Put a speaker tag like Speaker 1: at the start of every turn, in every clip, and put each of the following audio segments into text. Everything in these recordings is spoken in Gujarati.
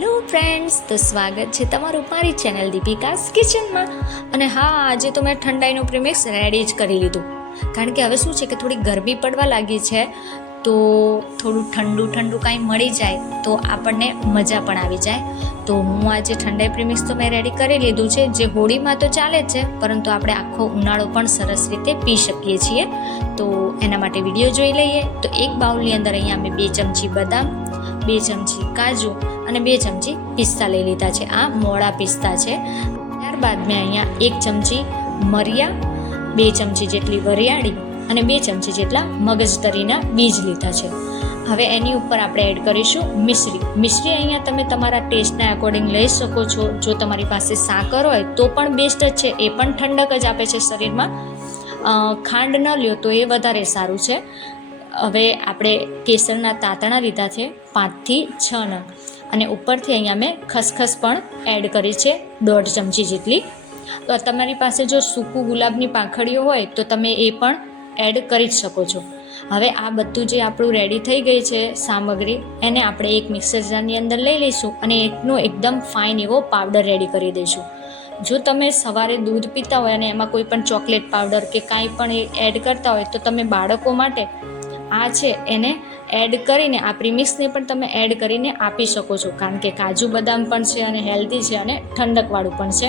Speaker 1: હેલો ફ્રેન્ડ્સ તો સ્વાગત છે તમારું મારી ચેનલ દીપિકાસ કિચનમાં અને હા, આજે તો મેં ઠંડાઈનું પ્રીમિક્સ રેડી જ કરી લીધું. કારણ કે હવે શું છે કે થોડી ગરમી પડવા લાગી છે, તો થોડું ઠંડુ ઠંડુ કાંઈ મળી જાય, તો આપણને મજા પણ આવી જાય. તો હું આજે ઠંડાઈ પ્રીમિક્સ તો મેં રેડી કરી લીધું છે, જે હોળીમાં તો ચાલે જ છે, પરંતુ આપણે આખો ઉનાળો પણ સરસ રીતે પી શકીએ છીએ. તો એના માટે વીડિયો જોઈ લઈએ. તો એક બાઉલની અંદર અહીંયા અમે બે ચમચી બદામ, બે ચમચી કાજુ અને બે ચમચી પિસ્તા લઈ લીધા છે. આ મોળા પિસ્તા છે. ત્યારબાદ મેં અહીંયા એક ચમચી મરિયા, બે ચમચી જેટલી વરિયાળી અને બે ચમચી જેટલા મગજતરીના બીજ લીધા છે. હવે એની ઉપર આપણે એડ કરીશું મિશ્રી. મિશ્રી અહીંયા તમે તમારા ટેસ્ટના એકોર્ડિંગ લઈ શકો છો. જો તમારી પાસે સાકર હોય તો પણ બેસ્ટ જ છે. એ પણ ઠંડક જ આપે છે શરીરમાં. ખાંડ ન લ્યો તો એ વધારે સારું છે. હવે આપણે કેસરના તાતણા લીધા છે પાંચથી છ નંગ. અને ઉપરથી અહીંયા મેં ખસખસ પણ એડ કરી છે, દોઢ ચમચી જેટલી. તો તમારી પાસે જો સૂકું ગુલાબની પાંખડીઓ હોય, તો તમે એ પણ એડ કરી જ શકો છો. હવે આ બધું જે આપણું રેડી થઈ ગઈ છે સામગ્રી, એને આપણે એક મિક્સર જારની અંદર લઈ લઈશું અને એકનો એકદમ ફાઇન એવો પાવડર રેડી કરી દઈશું. જો તમે સવારે દૂધ પીતા હોય અને એમાં કોઈ પણ ચોકલેટ પાવડર કે કાંઈ પણ એડ કરતા હોય, તો તમે બાળકો માટે આ છે, એને એડ કરીને, આ પ્રીમિક્સને પણ તમે એડ કરીને આપી શકો છો. કારણ કે કાજુ બદામ પણ છે અને હેલ્ધી છે અને ઠંડકવાળું પણ છે.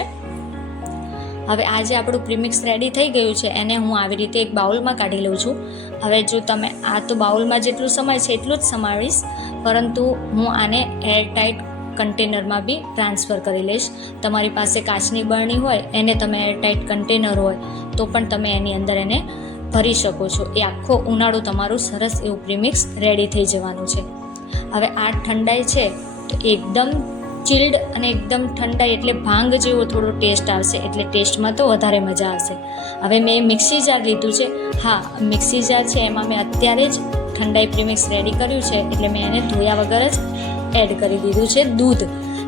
Speaker 1: હવે આજે આપણું પ્રીમિક્સ રેડી થઈ ગયું છે, એને હું આવી રીતે એક બાઉલમાં કાઢી લઉં છું. હવે જો તમે, આ તો બાઉલમાં જેટલું સમય છે, એટલું જ સમાવીશ. પરંતુ હું આને એરટાઇટ કન્ટેનરમાં બી ટ્રાન્સફર કરી લઈશ. તમારી પાસે કાચની બરણી હોય, એને તમે એરટાઇટ કન્ટેનર હોય, તો પણ તમે એની અંદર એને ભરી શકો છો. એ આખો ઉનાળો તમારું સરસ એવું પ્રીમિક્સ રેડી થઈ જવાનું છે. હવે આ ઠંડાઈ છે તો એકદમ ચિલ્ડ અને એકદમ ઠંડાઈ એટલે ભાંગ જેવો થોડો ટેસ્ટ આવશે. એટલે ટેસ્ટમાં તો વધારે મજા આવશે. હવે મેં મિક્સી જાર લીધું છે. હા મિક્સી જાર છે. એમાં મેં અત્યારે જ ઠંડાઈ પ્રીમિક્સ રેડી કર્યું છે. એટલે મેં એને ધોયા વગર જ એડ કરી દીધું છે દૂધ.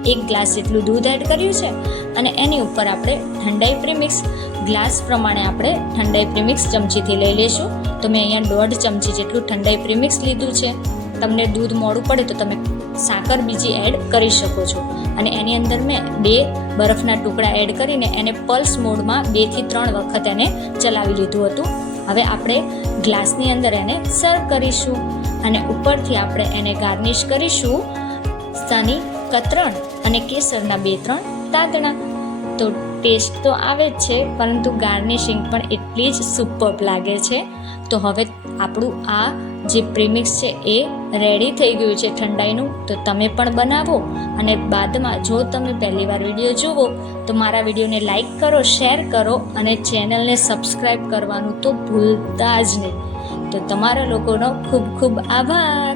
Speaker 1: એક ગ્લાસ જેટલું દૂધ એડ કર્યું છે અને એની ઉપર આપણે ઠંડાઈ પ્રીમિક્સ ગ્લાસ પ્રમાણે આપણે ઠંડાઈ પ્રીમિક્સ ચમચીથી લઈ લઈશું. તો મેં અહીંયા દોઢ ચમચી જેટલું ઠંડાઈ પ્રીમિક્સ લીધું છે. તમને દૂધ મોડું પડે તો તમે સાકર બીજી એડ કરી શકો છો. અને એની અંદર મેં બે બરફના ટુકડા એડ કરીને એને પલ્સ મોડમાં બેથી ત્રણ વખત એને ચલાવી લીધું હતું. હવે આપણે ગ્લાસની અંદર એને સર્વ કરીશું અને ઉપરથી આપણે એને ગાર્નિશ કરીશું. સની કતરણ અને કેસરના બે ત્રણ તાતણા. તો ટેસ્ટ તો આવે જ છે, પરંતુ ગાર્નિશિંગ પણ એટલી જ સુપર લાગે છે. તો હવે આપણું આ જે પ્રીમિક્સ છે એ રેડી થઈ ગયું છે ઠંડાઈનું, તો તમે પણ બનાવો. અને બાદમાં જો તમે પહેલી વાર વીડિયો જુઓ, તો મારા વિડીયોને લાઇક કરો શેર કરો અને ચેનલને સબસ્ક્રાઈબ કરવાનું તો ભૂલતા જ નહીં. તો તમારા લોકોનો ખૂબ ખૂબ આભાર.